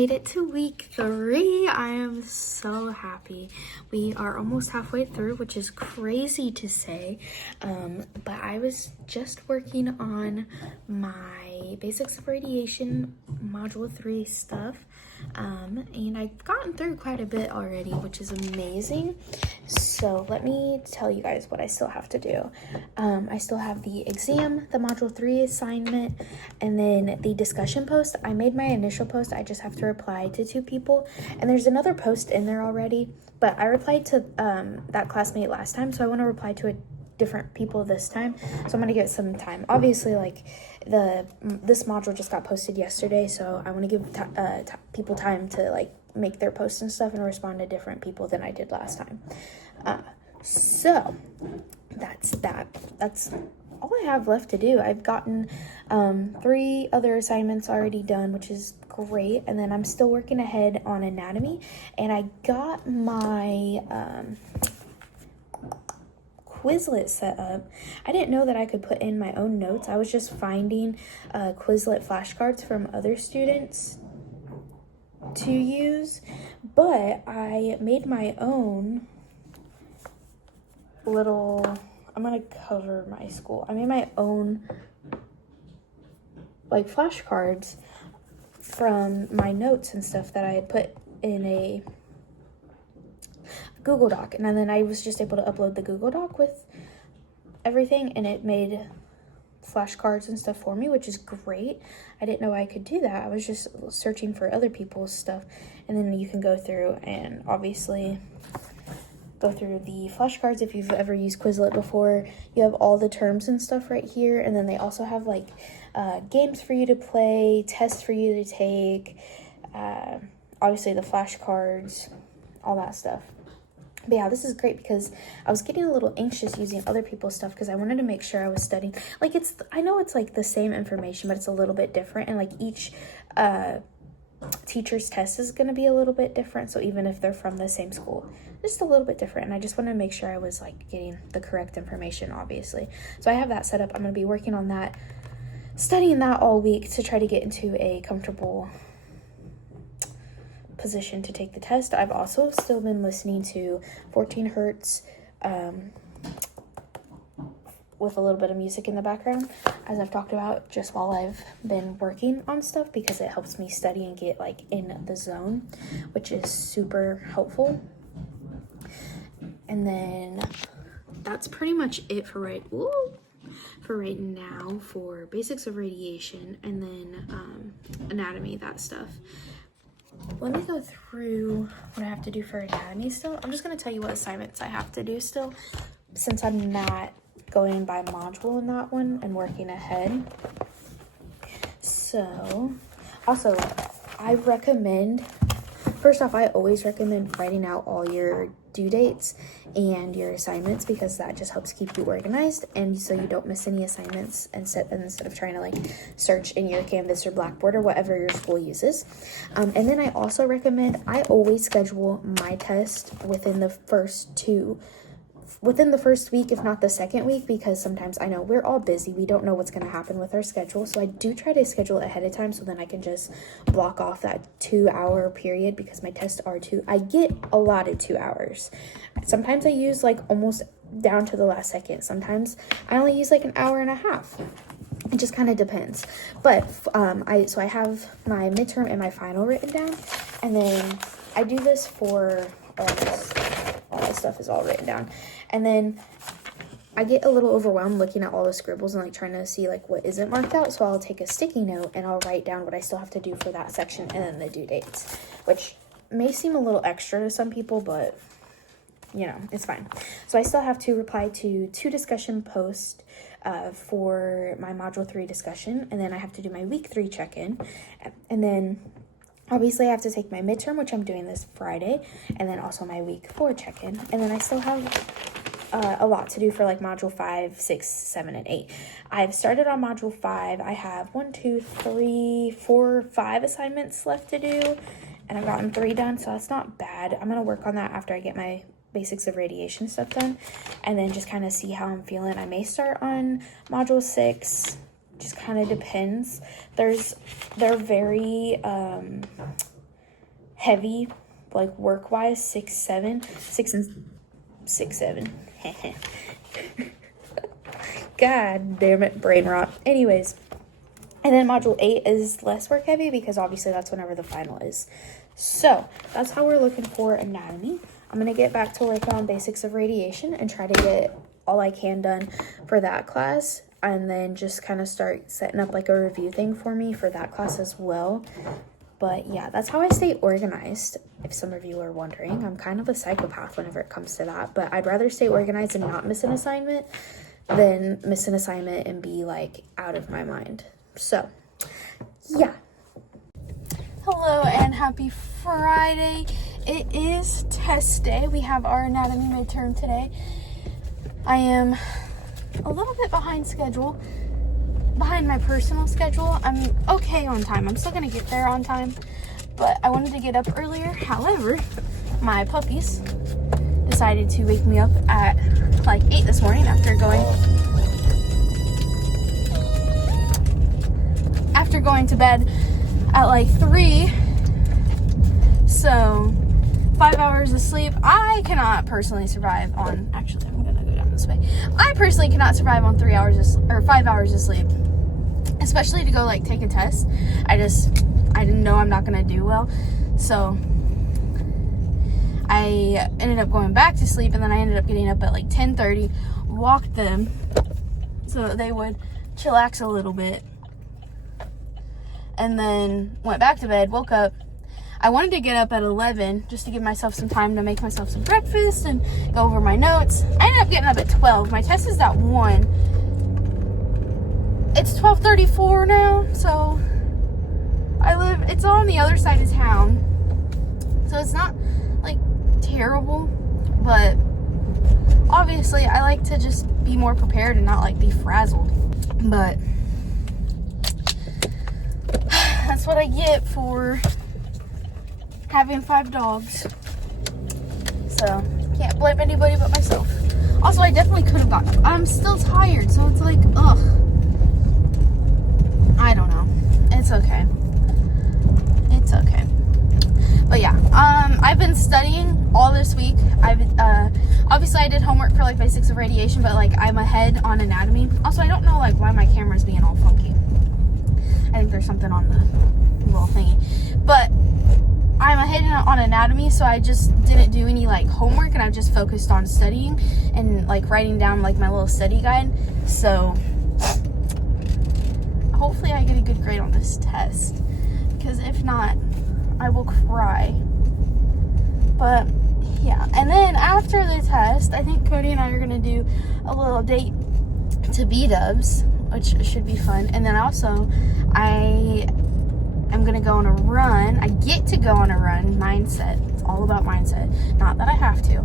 made it to week 3. I am so happy. We are almost halfway through, which is crazy to say. But I was just working on my basics of radiation module 3 stuff. And I've gotten through quite a bit already, which is amazing. So let me tell you guys what I still have to do. I still have the exam, the module 3 assignment, and then the discussion post. I made my initial post. I just have to reply to 2 people, and there's another post in there already, but I replied to that classmate last time, so I want to reply to different people this time. So I'm gonna give it some time. Obviously, like this module just got posted yesterday, so I want to give people time to like make their posts and stuff and respond to different people than I did last time. So that's that. That's all I have left to do. I've gotten 3 other assignments already done, which is great, and then I'm still working ahead on anatomy, and I got my Quizlet set up. I didn't know that I could put in my own notes. I was just finding Quizlet flashcards from other students to use, but I made my own little, I'm gonna cover my school. I made my own like flashcards from my notes and stuff that I had put in a Google Doc, and then I was just able to upload the Google Doc with everything, and it made flashcards and stuff for me, which is great. I didn't know I could do that. I was just searching for other people's stuff, and then you can go through and obviously go through the flashcards. If you've ever used Quizlet before, you have all the terms and stuff right here, and then they also have like games for you to play, tests for you to take, obviously the flashcards, all that stuff. But yeah, this is great because I was getting a little anxious using other people's stuff because I wanted to make sure I was studying. Like I know it's like the same information, but it's a little bit different, and like each teacher's test is going to be a little bit different. So even if they're from the same school, just a little bit different. And I just wanted to make sure I was like getting the correct information, obviously. So I have that set up. I'm going to be working on that, studying that all week to try to get into a comfortable position to take the test. I've also still been listening to 14 Hertz with a little bit of music in the background, as I've talked about, just while I've been working on stuff, because it helps me study and get like in the zone, which is super helpful. And then that's pretty much it for right now for basics of radiation, and then anatomy, that stuff. Let me go through what I have to do for anatomy still. I'm just going to tell you what assignments I have to do still, since I'm not going by module in that one and working ahead. So, also, I recommend, first off, I always recommend writing out all your due dates and your assignments, because that just helps keep you organized, and so you don't miss any assignments instead of trying to like search in your Canvas or Blackboard or whatever your school uses. And then I also recommend, I always schedule my test within the first week, if not the second week, because sometimes I know we're all busy. We don't know what's going to happen with our schedule. So I do try to schedule it ahead of time, so then I can just block off that 2-hour period, because my tests are I get allotted 2 hours. Sometimes I use like almost down to the last second. Sometimes I only use like an hour and a half. It just kind of depends. But I have my midterm and my final written down, and then I do this for all this stuff is all written down. And then I get a little overwhelmed looking at all the scribbles and like trying to see like what isn't marked out. So I'll take a sticky note and I'll write down what I still have to do for that section, and then the due dates, which may seem a little extra to some people, but you know, it's fine. So I still have to reply to 2 discussion posts for my module 3 discussion, and then I have to do my week 3 check-in, and then obviously I have to take my midterm, which I'm doing this Friday, and then also my week 4 check-in, and then I still have a lot to do for like module 5, 6, 7, and 8. I've started on module 5. I have 5 assignments left to do, and I've gotten 3 done, so that's not bad. I'm gonna work on that after I get my basics of radiation stuff done, and then just kind of see how I'm feeling. I may start on module 6, just kind of depends. They're very heavy, like work-wise, 6, 7. 6 and 6, 7. God damn it, brain rot. Anyways, and then module 8 is less work heavy because obviously that's whenever the final is. So that's how we're looking for anatomy. I'm going to get back to working on basics of radiation and try to get all I can done for that class, and then just kind of start setting up like a review thing for me for that class as well. But yeah, that's how I stay organized. If some of you are wondering, I'm kind of a psychopath whenever it comes to that, but I'd rather stay organized and not miss an assignment than miss an assignment and be like out of my mind. So yeah. Hello and happy Friday. It is test day. We have our anatomy midterm today. I am a little bit behind my personal schedule. I'm okay on time. I'm still gonna get there on time, but I wanted to get up earlier. However, my puppies decided to wake me up at like 8 this morning after going to bed at like 3. So 5 hours of sleep. I cannot personally survive on, actually I'm gonna go down this way. I personally cannot survive on 5 hours of sleep, especially to go like take a test. I didn't know I'm not gonna do well, so I ended up going back to sleep, and then I ended up getting up at like 10:30, walked them so that they would chillax a little bit, and then went back to bed, woke up. I wanted to get up at 11 just to give myself some time to make myself some breakfast and go over my notes. I ended up getting up at 12. My test is at 1. It's 12:34 now, so it's on the other side of town. So it's not like terrible, but obviously I like to just be more prepared and not like be frazzled. But that's what I get for having 5 dogs. So can't blame anybody but myself. Also, I definitely could have gotten up. I'm still tired, so it's like, ugh. I don't know. It's okay. It's okay. But yeah, I've been studying all this week. Obviously I did homework for like basics of radiation, but like I'm ahead on anatomy. Also, I don't know like why my camera's being all funky. I think there's something on the little thingy. But I'm ahead on anatomy, so I just didn't do any like homework, and I just focused on studying and like writing down like my little study guide. So hopefully I get a good grade on this test, because if not, I will cry. But yeah, and then after the test, I think Cody and I are gonna do a little date to B-dubs, which should be fun. And then also I'm gonna go on a run. I get to go on a run. Mindset. It's all about mindset. Not that I have to,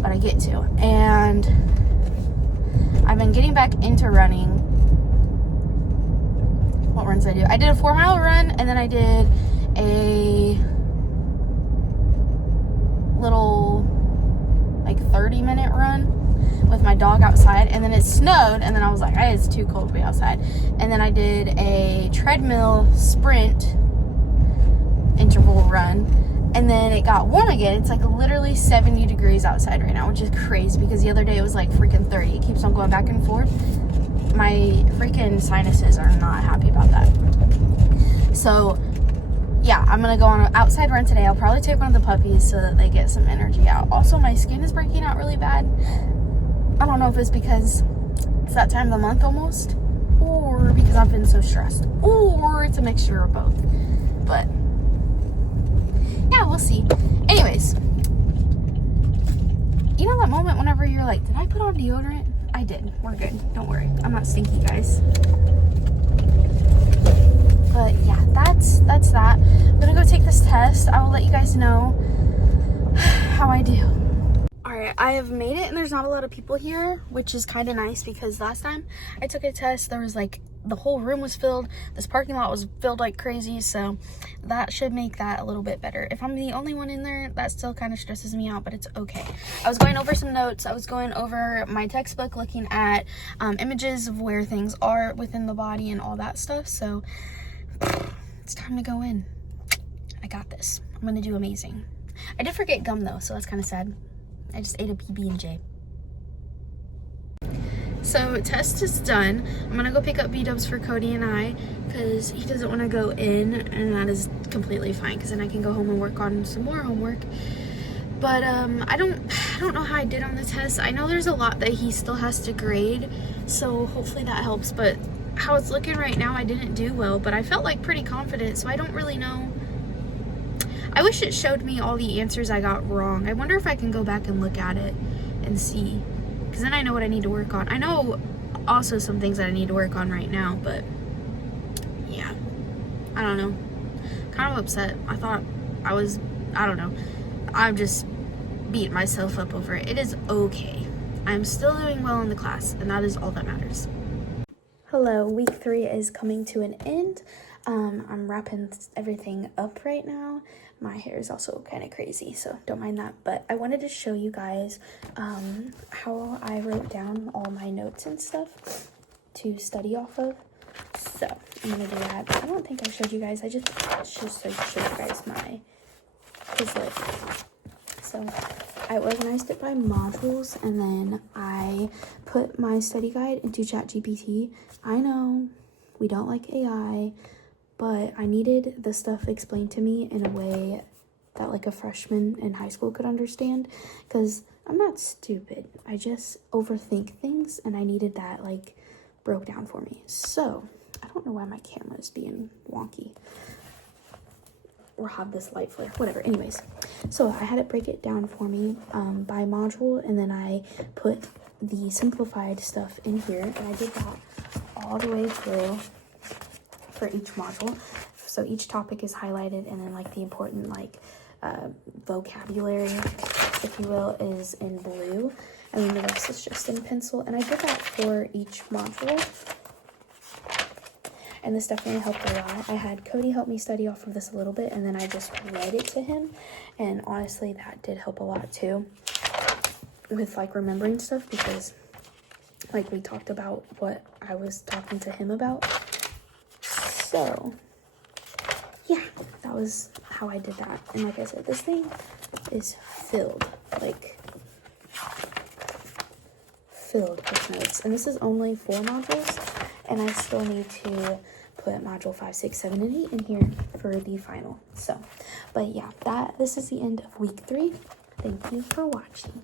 but I get to. And I've been getting back into running. What runs did I do? I did a 4-mile run, and then I did a little like 30-minute run with my dog outside, and then it snowed, and then I was like, it's too cold to be outside. And then I did a treadmill sprint interval run, and then it got warm again. It's like literally 70 degrees outside right now, which is crazy because the other day it was like freaking 30. It keeps on going back and forth. My freaking sinuses are not happy about that. So yeah, I'm gonna go on an outside run today. I'll probably take one of the puppies so that they get some energy out. Also, my skin is breaking out really bad. I don't know if it's because it's that time of the month almost, or because I've been so stressed, or it's a mixture of both. But yeah, we'll see. Anyways, you know that moment whenever you're like, did I put on deodorant? I did. We're good. Don't worry. I'm not stinky, guys. But yeah, that's that. I'm gonna go take this test. I will let you guys know how I do. Alright, I have made it, and there's not a lot of people here, which is kind of nice because last time I took a test, there was like, the whole room was filled. This parking lot was filled like crazy, so that should make that a little bit better. If I'm the only one in there, that still kind of stresses me out, but it's okay. I was going over some notes. I was going over my textbook, looking at images of where things are within the body and all that stuff, so it's time to go in. I got this. I'm I'm gonna do amazing. I did forget gum though, so that's kind of sad. I just ate a PB&J. So test is done. I'm gonna go pick up B-dubs for Cody and I because he doesn't want to go in, and that is completely fine because then I can go home and work on some more homework. But I don't know how I did on the test. I know there's a lot that he still has to grade, so hopefully that helps. But how it's looking right now, I didn't do well, but I felt like pretty confident, so I don't really know. I wish it showed me all the answers I got wrong. I wonder if I can go back and look at it and see, because then I know what I need to work on. I know also some things that I need to work on right now, but yeah, I don't know. Kind of upset. I thought I don't know. I'm just beating myself up over it. It is okay. I'm still doing well in the class, and that is all that matters. Hello, week 3 is coming to an end. I'm wrapping everything up right now. My hair is also kind of crazy, so don't mind that. But I wanted to show you guys how I wrote down all my notes and stuff to study off of. So I'm gonna do that. I don't think I showed you guys. I just showed you guys my Quizlet. So I organized it by modules, and then I put my study guide into ChatGPT. I know we don't like AI, but I needed the stuff explained to me in a way that like a freshman in high school could understand, because I'm not stupid. I just overthink things, and I needed that like broke down for me. So I don't know why my camera is being wonky or have this light flare, whatever. Anyways, so I had it break it down for me by module, and then I put the simplified stuff in here, and I did that all the way through for each module. So each topic is highlighted, and then like the important like vocabulary, if you will, is in blue, and then the rest is just in pencil. And I did that for each module, and this definitely helped a lot. I had Cody help me study off of this a little bit, and then I just read it to him, and honestly that did help a lot too with like remembering stuff, because like we talked about what I was talking to him about. So yeah, that was how I did that. And like I said, this thing is filled with notes, and this is only 4 modules, and I still need to put module 5, 6, 7, and 8 in here for the final. So but yeah, this is the end of week 3. Thank you for watching.